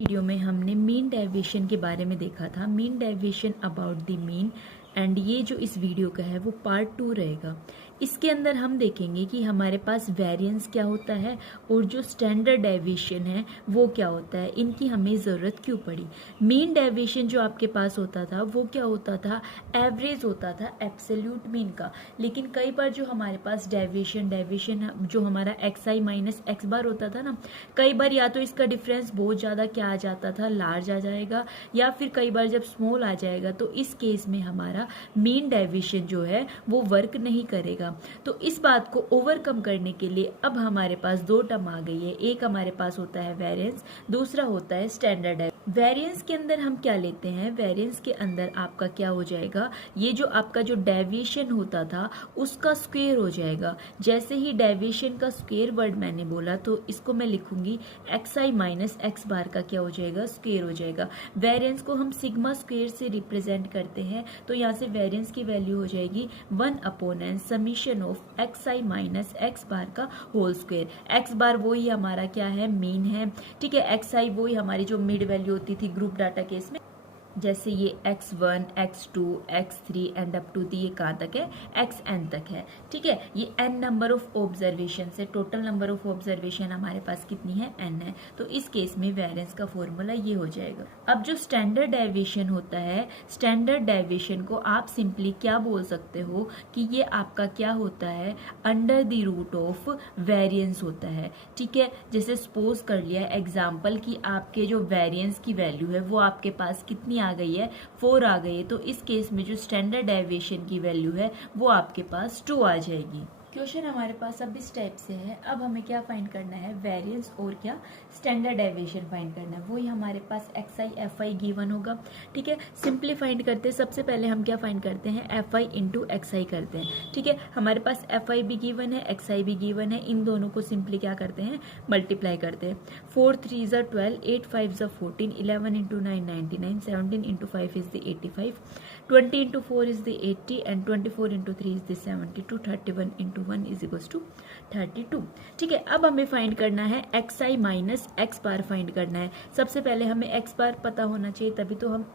Video में हमने mean deviation के बारे में देखा था, mean deviation about the mean. And ये जो इस वीडियो का है वो पार्ट 2 रहेगा। इसके अंदर हम देखेंगे कि हमारे पास वेरिएंस क्या होता है और जो स्टैंडर्ड डेविएशन है वो क्या होता है, इनकी हमें ज़रूरत क्यों पड़ी। मीन डेविएशन जो आपके पास होता था वो क्या होता था, एवरेज होता था एब्सोल्यूट मीन का। लेकिन कई बार जो हमारे पास डेविएशन जो हमारा एक्स आई माइनस एक्स बार होता था ना, कई बार या तो इसका डिफरेंस बहुत ज़्यादा क्या आ जाता था, लार्ज आ जाएगा, या फिर कई बार जब स्मॉल आ जाएगा तो इस केस में हमारा मीन डेविएशन जो है वो वर्क नहीं करेगा। तो इस बात को ओवरकम करने के लिए अब हमारे पास दो टर्म आ गई है। एक हमारे पास होता है वेरिएंस, दूसरा होता है स्टैंडर्ड। वेरिएंस के अंदर हम क्या लेते हैं, वेरिएंस के अंदर आपका क्या हो जाएगा, ये जो आपका जो डेविएशन होता था उसका स्क्वायर हो जाएगा। जैसे ही डेविएशन का स्क्वायर वर्ड मैंने बोला तो इसको मैं लिखूंगी एक्स आई माइनस एक्स बार का क्या हो जाएगा, स्क्वायर हो जाएगा। वेरिएंस को हम सिग्मा स्क्वायर से रिप्रेजेंट करते हैं, तो यहाँ से वेरिएंस की वैल्यू हो जाएगी 1/n summation of x I minus x bar का होल स्क्वायर। एक्स बार वही हमारा क्या है, मीन है, ठीक है। एक्स आई वही हमारी जो मिड वैल्यू होती थी ग्रुप डाटा केस में, जैसे ये x1, x2, x3 and up to the ये कहाँ तक है, xn तक है, ठीक है। ये n नंबर ऑफ ऑब्जर्वेशन से, टोटल नंबर ऑफ ऑब्जर्वेशन हमारे पास कितनी है, n है। तो इस केस में वेरिएंस का फॉर्मूला ये हो जाएगा। अब जो स्टैंडर्ड डेविएशन होता है, स्टैंडर्ड डेविएशन को आप सिंपली क्या बोल सकते हो कि ये आपका क्या होता है, under the root of variance होता है, ठीक है। जैसे सपोज कर लिया एग्जाम्पल कि आपके जो वेरिएंस की वैल्यू है वो आपके पास कितनी आ गई है, 4 आ गई है। तो इस केस में जो स्टैंडर्ड डेविएशन की वैल्यू है वो आपके पास 2 आ जाएगी। क्वेश्चन हमारे पास अब इस टाइप से है। अब हमें क्या फाइंड करना है, वेरिएंस और क्या, स्टैंडर्ड डेविएशन फाइंड करना है। वही हमारे पास x i f i given होगा, ठीक है। सिंपली फाइंड करते हैं। सबसे पहले हम क्या फाइंड करते हैं, एफ आई इंटू एक्स आई करते हैं, ठीक है। हमारे पास एफ आई भी गिवन है, एक्स आई भी गिवन है, इन दोनों को सिंपली क्या करते हैं, मल्टीप्लाई करते हैं। 4 3 ज़ा 12, 8 5 ज़ा 14, 11 into 9 99, 17 into 5 is the 85, 20 into 4 is the 80 एंड 24 into 3 is the 72, 31 into 1 is equals to 32, ठीक है। अब हमें फाइंड करना है एक्स आई माइनस एक्स बार फाइंड करना है। सबसे पहले हमें एक्स बार पता होना चाहिए, तभी तो हम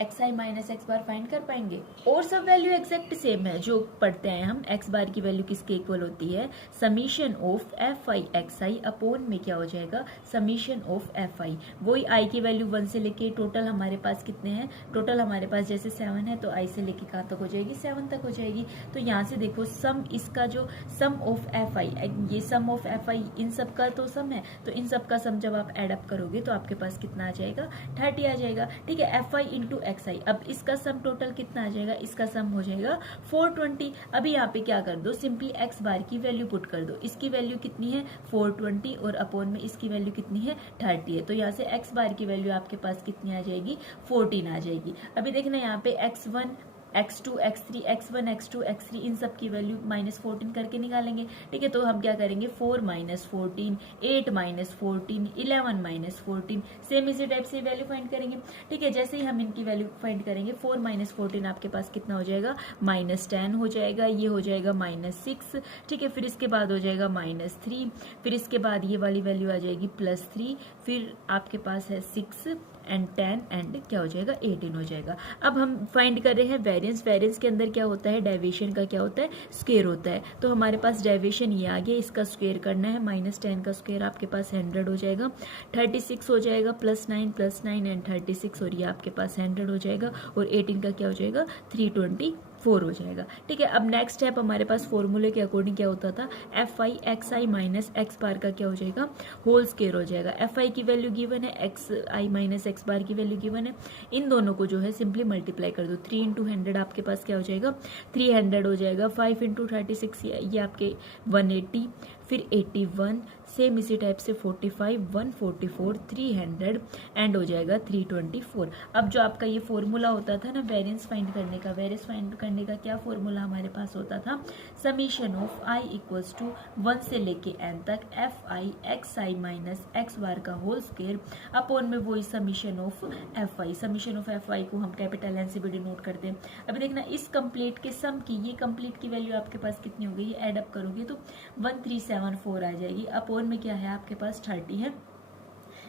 एक्स आई माइनस एक्स बार फाइंड कर पाएंगे। और सब वैल्यू एक्जैक्ट सेम है जो पढ़ते हैं हम। एक्स बार की वैल्यू किसके इक्वल होती है, summation of f i x I upon में क्या हो जाएगा, समीशन ऑफ एफ आई। वही आई की वैल्यू 1 से लेके टोटल हमारे पास कितने हैं, टोटल हमारे पास जैसे 7 है तो आई से लेके कहाँ तक हो जाएगी, 7 तक हो जाएगी। तो यहाँ से देखो सम, इसका जो सम ऑफ एफ आई, ये सम ऑफ एफ आई इन सब का तो सम है, तो इन सब का सम जब आप एड अप करोगे तो आपके पास कितना आ जाएगा, 30 आ जाएगा, ठीक है। एफ आई इंटू एक्स आई, अब इसका सम टोटल कितना आ जाएगा, इसका सम हो जाएगा 420। अभी यहाँ पे क्या कर दो, सिंपली एक्स बार की वैल्यू पुट कर दो। इसकी वैल्यू कितनी है 420 और अपॉन में इसकी वैल्यू कितनी है 30 है। तो यहाँ से एक्स बार की वैल्यू आपके पास कितनी आ जाएगी, 14 आ जाएगी। अभी देखना यहाँ पे x1 x2 x3 x1 x2 x3 इन सब की वैल्यू -14 करके निकालेंगे, ठीक है। तो हम क्या करेंगे, 4 - 14, 8 - 14, 11 - 14, सेम इसी टाइप से वैल्यू फाइंड करेंगे, ठीक है। जैसे ही हम इनकी वैल्यू फाइंड करेंगे, 4 - 14 आपके पास कितना हो जाएगा, -10 हो जाएगा, ये हो जाएगा -6, ठीक है। फिर इसके बाद हो जाएगा -3, फिर इसके बाद ये वाली वैल्यू आ जाएगी +3, फिर आपके पास है 6 एंड 10 एंड क्या हो जाएगा, 18 हो जाएगा। अब हम फाइंड कर रहे हैं वेरिएंस। वेरिएंस के अंदर क्या होता है, डेविएशन का क्या होता है, स्क्वायर होता है। तो हमारे पास डेविएशन ये आ गया, इसका स्क्वायर करना है। -10 का स्क्वायर आपके पास 100 हो जाएगा, 36 हो जाएगा, +9 एंड 36 और ये आपके पास 100 हो जाएगा, और 18 का क्या हो जाएगा, 324 हो जाएगा, ठीक है। अब नेक्स्ट स्टेप हमारे पास फॉर्मूले के अकॉर्डिंग क्या होता था, f i x I minus x bar का क्या हो जाएगा, होल स्क्वायर हो जाएगा। एफ आई की वैल्यू गिवन है, एक्स आई माइनस एक्स बार की वैल्यू गिवन है, इन दोनों को जो है सिंपली मल्टीप्लाई कर दो। 3 इंटू 100 आपके पास क्या हो जाएगा, 300 हो जाएगा। 5 इंटू 36 ये आपके 180, फिर 81, सेम इसी टाइप से 45, 144, 300 एंड हो जाएगा 324। अब जो आपका ये फॉर्मूला होता था ना वेरिएंस फाइंड करने का, वेरिएंस फाइंड करने का क्या फॉर्मूला हमारे पास होता था, summation of i equals to 1 से लेके n तक f i x I minus x bar का होल स्क्वायर अपॉन में वही summation of f i. Summation of f i को हम कैपिटल एन से भी डिनोट करते हैं। अभी देखना इस कंप्लीट के सम की, ये कंप्लीट की वैल्यू आपके पास कितनी हो गई, एड अप करोगे तो 1374 आ जाएगी। अपॉन में क्या है आपके पास 30 है,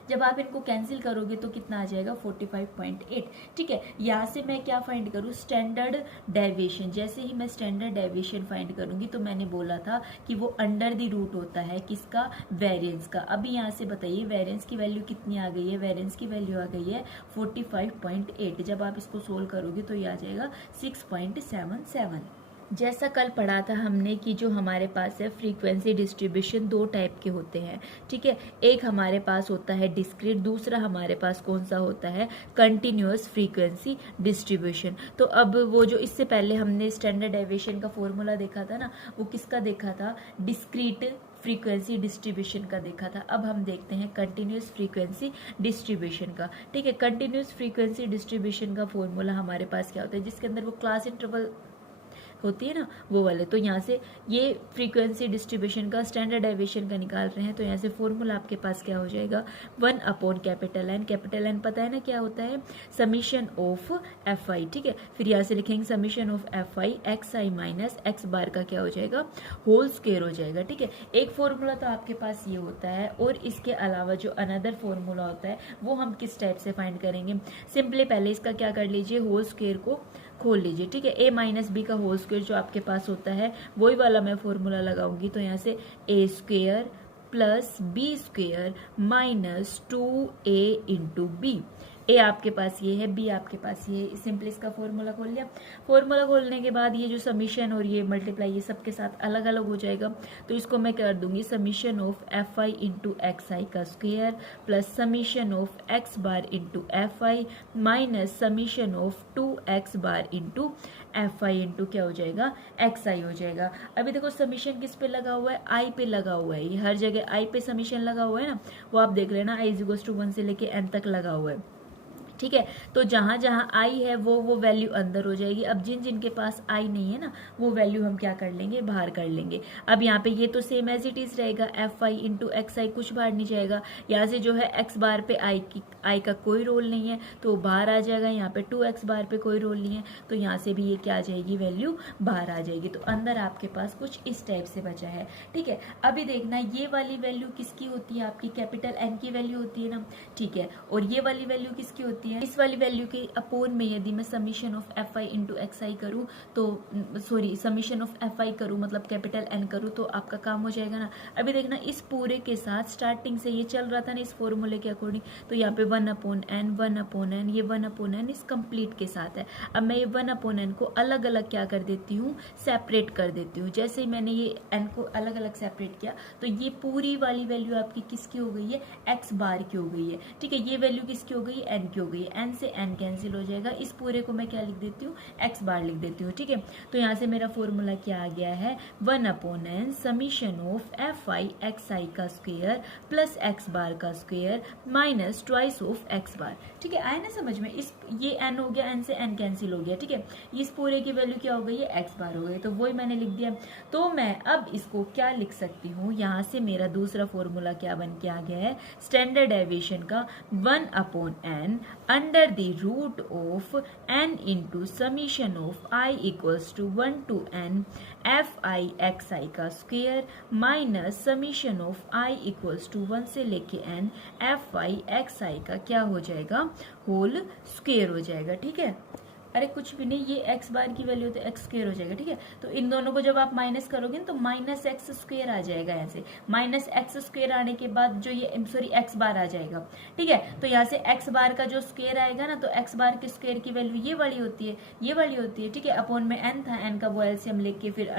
जब आप इनको कैंसिल करोगे तो कितना आ जाएगा 45.8। ठीक है, यहाँ से मैं क्या फाइंड करूँ, स्टैंडर्ड डेविएशन। जैसे ही मैं स्टैंडर्ड डेविएशन फाइंड करूंगी तो मैंने बोला था कि वो अंडर द रूट होता है किसका, वेरिएंस का। अभी यहाँ से बताइए वेरिएंस की वैल्यू कितनी आ गई है, वेरिएंस की वैल्यू आ गई है 45.8। जब आप इसको सोल्व करोगे तो ये आ जाएगा 6.77। जैसा कल पढ़ा था हमने कि जो हमारे पास है फ्रीक्वेंसी डिस्ट्रीब्यूशन दो टाइप के होते हैं। ठीक है, एक हमारे पास होता है डिस्क्रीट, दूसरा हमारे पास कौन सा होता है, कंटिन्यूअस फ्रीक्वेंसी डिस्ट्रीब्यूशन। तो अब वो जो इससे पहले हमने स्टैंडर्ड डेविएशन का फॉर्मूला देखा था ना, वो किसका देखा था, डिस्क्रीट फ्रीक्वेंसी डिस्ट्रीब्यूशन का देखा था। अब हम देखते हैं कंटिन्यूअस फ्रीक्वेंसी डिस्ट्रीब्यूशन का। ठीक है, कंटिन्यूअस फ्रीक्वेंसी डिस्ट्रीब्यूशन का फॉर्मूला हमारे पास क्या होता है, जिसके अंदर वो क्लास इंटरवल होती है ना, वो वाले। तो यहाँ से ये फ्रीक्वेंसी डिस्ट्रीब्यूशन का स्टैंडर्ड डेविएशन का निकाल रहे हैं, तो यहाँ से फॉर्मूला आपके पास क्या हो जाएगा, 1/कैपिटल एन पता है ना क्या होता है, समीशन ऑफ एफ आई। ठीक है, फिर यहाँ से लिखेंगे summation of f i x I minus x bar का क्या हो जाएगा, होल स्क्वायर हो जाएगा। ठीक है, एक फॉर्मूला तो आपके पास ये होता है, और इसके अलावा जो अनदर फॉर्मूला होता है वो हम किस टाइप से फाइंड करेंगे, सिंपली पहले इसका क्या कर लीजिए, होल स्क्वायर को खोल लीजिए। ठीक है, a माइनस बी का होल स्क्वायर जो आपके पास होता है वही वाला मैं फॉर्मूला लगाऊंगी। तो यहाँ से a square plus b square minus 2a into b. ए आपके पास ये है, बी आपके पास ये है, सिंपली इसका फॉर्मूला खोल लिया। फॉर्मूला खोलने के बाद ये जो समीशन और ये मल्टीप्लाई ये सबके साथ अलग अलग हो जाएगा। तो इसको मैं कर दूंगी summation of f i into x i का square plus summation of x bar into f i minus summation of 2x bar into f i into क्या हो जाएगा, एक्स आई हो जाएगा। अभी देखो समीशन किस पे लगा हुआ है, आई पे लगा हुआ है। ये हर जगह आई पे समीशन लगा हुआ है ना, वो आप देख लेना, आई इज इक्वल्स टू 1 से लेके n तक लगा हुआ है। ठीक है, तो जहां जहां आई है वो वैल्यू अंदर हो जाएगी। अब जिन जिनके पास आई नहीं है ना, वो वैल्यू हम क्या कर लेंगे, बाहर कर लेंगे। अब यहाँ पे ये तो सेम एज इट इज रहेगा, एफ आई इंटू एक्स आई, कुछ बाहर नहीं जाएगा। यहाँ से जो है एक्स बार पे आई का कोई रोल नहीं है तो बाहर आ जाएगा। यहाँ पे 2x बार पे कोई रोल नहीं है तो यहाँ से भी ये क्या आ जाएगी, वैल्यू बाहर आ जाएगी। तो अंदर आपके पास कुछ इस टाइप से बचा है। ठीक है, अभी देखना ये वाली वैल्यू किसकी होती है, आपकी कैपिटल एन की वैल्यू होती है ना। ठीक है, और ये वाली वैल्यू किसकी होती है, इस वाली वैल्यू के अपोन में यदि मैं summation of f i into x i करूँ तो sorry summation of f i करूँ मतलब कैपिटल एन करूँ तो आपका काम हो जाएगा ना। अभी देखना इस पूरे के साथ स्टार्टिंग से ये चल रहा था ना इस फॉर्मूले के अकॉर्डिंग, तो यहाँ पे 1/n ये 1/n इस कंप्लीट के साथ है। अब मैं ये 1/n को अलग अलग क्या कर देती हूँ, सेपरेट कर देती हूँ। जैसे ही मैंने ये n को अलग अलग सेपरेट किया तो ये पूरी वाली वैल्यू आपकी किसकी हो गई है, x बार की हो गई है। ठीक है, ये वैल्यू किसकी हो गई है, n की हो गई है। n से n कैंसिल हो जाएगा, इस पूरे को मैं क्या लिख देती हूँ, x बार लिख देती हूँ। ठीक है, तो यहाँ से मेरा फॉर्मूला क्या आ गया है, 1/n summation of f i x i का स्क्वायर प्लस एक्स बार का square minus twice of x bar. ठीक है, आया ना समझ में, इस ये n हो गया, n से n कैंसिल हो गया। ठीक है, इस पूरे की वैल्यू क्या हो गई है, x बार हो गई, तो वही मैंने लिख दिया। तो मैं अब इसको क्या लिख सकती हूँ, यहाँ से मेरा दूसरा फॉर्मूला क्या बन के आ गया है, स्टैंडर्ड डेविएशन का 1/n under the root of n into summation of i equals to 1 to n f i x i का square minus summation of i equals to 1 से लेके n f i x i का क्या हो जाएगा, whole square हो जाएगा। ठीक है, अरे कुछ भी नहीं, ये x बार की वैल्यू तो एक्स स्क्वायर हो जाएगा। ठीक है, तो इन दोनों को जब आप माइनस करोगे तो माइनस एक्स स्क्वायर आ जाएगा। ऐसे माइनस एक्स स्क्वायर आने के बाद जो ये सॉरी एक्स बार आ जाएगा। ठीक है, तो यहाँ से एक्स बार का जो स्क्वायर आएगा ना, तो एक्स बार के स्क्वायर की वैल्यू ये वाली होती है, ये वाली होती है। ठीक है, अपॉन में n था, n का वो एलसीएम लेके फिर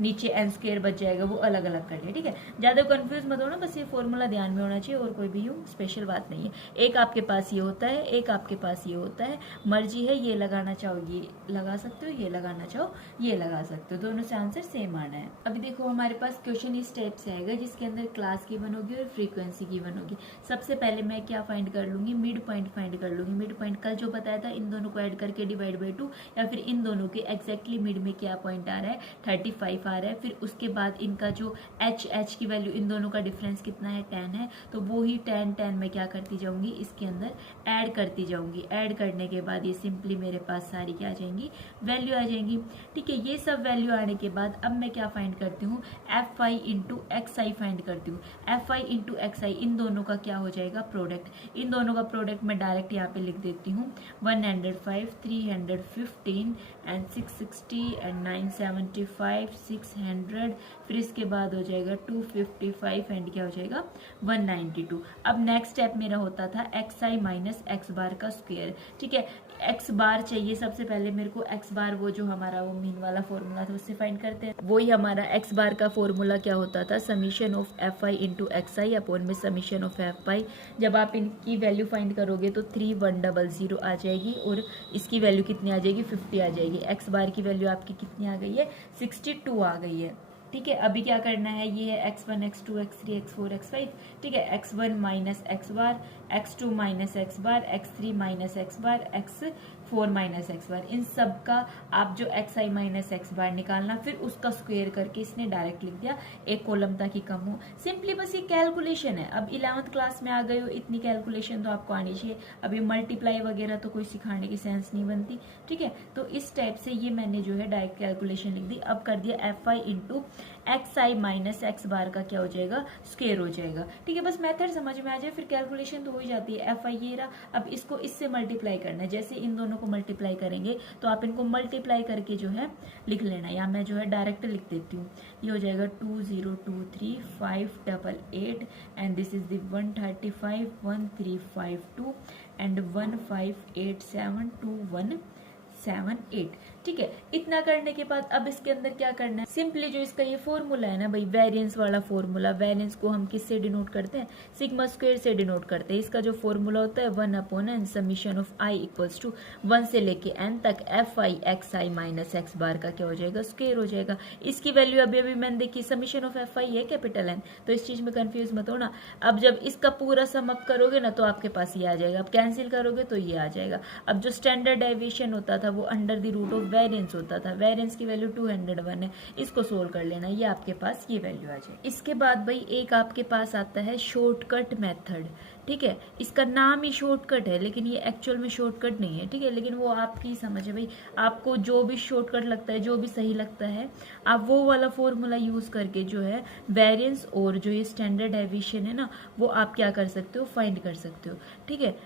नीचे n स्क्वायर बच जाएगा, वो अलग अलग कर लिया। ठीक है, ज्यादा कंफ्यूज मत होना, बस ये फॉर्मूला ध्यान में होना चाहिए और कोई भी यूँ स्पेशल बात नहीं है। एक आपके पास ये होता है, एक आपके पास ये होता है, मर्जी है, ये लगाना चाहो ये लगा सकते हो, ये लगाना चाहो ये लगा सकते हो, दोनों से आंसर सेम आना है। अभी देखो हमारे पास क्वेश्चन इस टाइप से आएगा जिसके अंदर क्लास की वन होगी और फ्रीक्वेंसी की वन होगी। सबसे पहले मैं क्या फाइंड कर लूंगी, मिड पॉइंट फाइंड कर लूंगी। मिड पॉइंट कल जो बताया था, इन दोनों को ऐड करके डिवाइड बाई 2 या फिर इन दोनों के एग्जैक्टली मिड में क्या पॉइंट आ रहा है, 35 आ रहा है। फिर उसके बाद इनका जो h की वैल्यू, इन दोनों का डिफरेंस कितना है, 10 है, तो वो ही 10 मैं क्या करती जाऊंगी, इसके अंदर ऐड करती जाऊंगी। ऐड करने के बाद ये सिंपली मेरे पास सारी क्या आ जाएंगी, वैल्यू आ जाएंगी। ठीक है, ये सब वैल्यू आने के बाद अब मैं क्या फाइंड करती हूँ, F i into x I find करती हूँ। एफ आई इंटू एक्स आई, इन दोनों का क्या हो जाएगा, प्रोडक्ट। इन दोनों का प्रोडक्ट मैं डायरेक्ट यहाँ पे लिख देती हूँ, 105, 315 एंड 660 एंड 975, 600, फिर इसके बाद हो जाएगा 255 एंड क्या हो जाएगा 192। अब नेक्स्ट स्टेप मेरा होता था एक्स आई माइनस एक्स बार का स्क्वायर। ठीक है, एक्स बार चाहिए सबसे पहले मेरे को। एक्स बार वो जो हमारा वो मीन वाला फॉर्मूला था उससे फाइंड करते हैं। वही हमारा एक्स बार का फॉर्मूला क्या होता था, summation of f i into x I upon में समीशन ऑफ एफ आई। जब आप इनकी वैल्यू फाइंड करोगे तो 3100 आ जाएगी और इसकी वैल्यू कितनी आ जाएगी, 50 आ जाएगी। एक्स बार की वैल्यू आपकी कितनी आ गई है, 62 आ गई है। ठीक है, अभी क्या करना है, ये है x1, x2, x3, x4, x5। ठीक है, x1 माइनस एक्स बार, x2 माइनस एक्स बार, x3 माइनस एक्स बार, x4 माइनस एक्स बार। इन सब का आप जो एक्स आई माइनस एक्स बार निकालना, फिर उसका स्क्वायर करके इसने डायरेक्ट लिख दिया, एक कॉलम ताकि कम हो। सिंपली बस ये कैलकुलेशन है। अब 11th क्लास में आ गए हो, इतनी कैलकुलेशन तो आपको आनी चाहिए। अभी मल्टीप्लाई वगैरह तो कोई सिखाने की सेंस नहीं बनती। ठीक है, तो इस टाइप से ये मैंने जो है डायरेक्ट कैलकुलेशन लिख दी। अब कर दिया f i into x I minus x bar का क्या हो जाएगा, स्क्वायर हो जाएगा। ठीक है, बस मेथड समझ में आ जाए फिर कैलकुलेशन तो हो ही जाती है। एफ आई ये रहा, अब इसको इससे मल्टीप्लाई करना है। जैसे इन दोनों को मल्टीप्लाई करेंगे तो आप इनको मल्टीप्लाई करके जो है लिख लेना, या मैं जो है डायरेक्ट लिख देती हूँ। ये हो जाएगा 2023588 and this is the 135 1352 and 1587217 ठीक है, इतना करने के बाद अब इसके अंदर क्या करना है, सिंपली जो इसका ये फॉर्मूला है ना भाई, वेरिएंस वाला फॉर्मूला। वेरिएंस को हम किससे डिनोट करते हैं, सिग्मा स्क्वायर से डिनोट करते हैं। इसका जो फॉर्मूला होता है 1/n summation of i equals to 1 से लेके n तक f i x I minus x bar का क्या हो जाएगा, स्क्वायर हो जाएगा। इसकी वैल्यू अभी अभी मैंने देखी, समीशन ऑफ एफ आई है कैपिटल N, तो इस चीज में कंफ्यूज मत होना। अब जब इसका पूरा सम अप करोगे ना तो आपके पास ये आ जाएगा, अब कैंसिल करोगे तो ये आ जाएगा। अब जो स्टैंडर्ड डेविएशन होता था वो under the root of variance होता था। वेरिएंस की वैल्यू 201 है, इसको सोल्व कर लेना, ये आपके पास ये वैल्यू आ जाए। इसके बाद भाई एक आपके पास आता है शॉर्टकट मेथड। ठीक है, इसका नाम ही शॉर्टकट है लेकिन ये एक्चुअल में शॉर्टकट नहीं है। ठीक है, लेकिन वो आपकी समझ है भाई, आपको जो भी शॉर्टकट लगता है, जो भी सही लगता है, आप वो वाला फॉर्मूला यूज करके जो है वेरिएंस और जो ये स्टैंडर्ड डेविएशन है ना, वो आप क्या कर सकते हो, फाइंड कर सकते हो। ठीक है,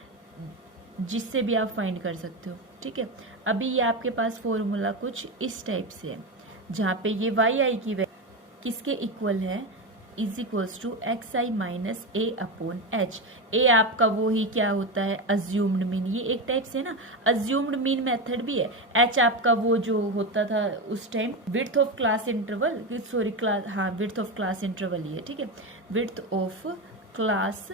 जिससे भी आप फाइंड कर सकते हो। ठीक है, अभी ये आपके पास फॉर्मूला कुछ इस टाइप से है, जहाँ पे ये वाई आई की वैल्यू किसके इक्वल है, is equals to x I minus a upon h. ए आपका वो ही क्या होता है, अज्यूम्ड मीन। ये एक टाइप से ना अज्यूम्ड मीन मेथड भी है। एच आपका वो जो होता था उस time width of class interval, sorry class, हाँ विड्थ ऑफ क्लास इंटरवल ही है। ठीक है, विड्थ ऑफ क्लास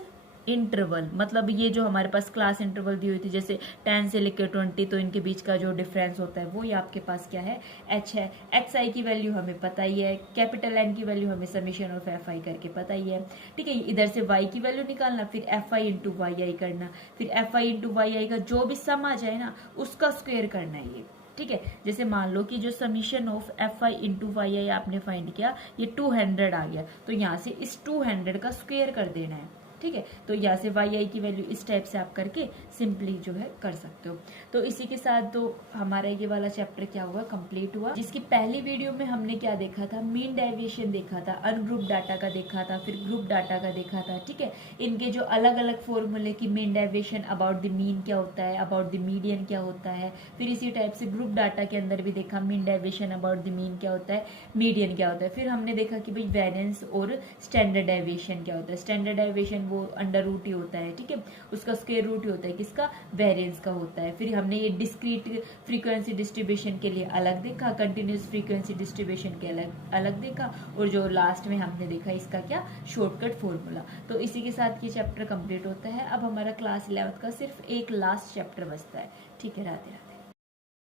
इंटरवल मतलब ये जो हमारे पास क्लास इंटरवल दी हुई थी, जैसे 10 से लेकर 20, तो इनके बीच का जो डिफरेंस होता है वो ये आपके पास क्या है, एच है। एक्स आई की वैल्यू हमें पता ही है, कैपिटल एन की वैल्यू हमें समीशन ऑफ एफ आई करके पता ही है। ठीक है, इधर से वाई की वैल्यू निकालना, फिर एफ आई इंटू वाई आई करना, फिर एफ आई इंटू वाई आई का जो भी सम आ जाए ना उसका स्क्वायर करना है ये। ठीक है, जैसे मान लो कि जो summation of f i into y i आपने फाइंड किया, ये 200 आ गया, तो यहाँ से इस 200 का स्क्वायर कर देना है। ठीक है, तो यहाँ से वाई आई की वैल्यू इस टाइप से आप करके सिंपली जो है कर सकते हो। तो इसी के साथ तो हमारा ये वाला चैप्टर क्या हुआ, कंप्लीट हुआ। जिसकी पहली वीडियो में हमने क्या देखा था, मीन डेविएशन देखा था, अनग्रुप डाटा का देखा था, फिर ग्रुप डाटा का देखा था। ठीक है, इनके जो अलग अलग फॉर्मूले की mean deviation about the mean क्या होता है, अबाउट द मीडियन क्या होता है, फिर इसी टाइप से ग्रुप डाटा के अंदर भी देखा mean deviation about the mean क्या होता है, मीडियन क्या होता है। फिर हमने देखा कि भाई वेरिएंस और स्टैंडर्ड डेविएशन क्या होता है। स्टैंडर्ड डेविएशन वो अंडर रूट ही होता है। ठीक है, उसका स्क्वायर रूट ही होता है, किसका, वेरिएंस का होता है। फिर हमने ये डिस्क्रीट फ्रीक्वेंसी डिस्ट्रीब्यूशन के लिए अलग देखा, कंटिन्यूस फ्रीक्वेंसी डिस्ट्रीब्यूशन के अलग देखा, और जो लास्ट में हमने देखा इसका क्या, शॉर्टकट फॉर्मूला। तो इसी के साथ ये चैप्टर कंप्लीट होता है। अब हमारा क्लास 11th का सिर्फ एक लास्ट चैप्टर बचता है। ठीक है, राधे राधे।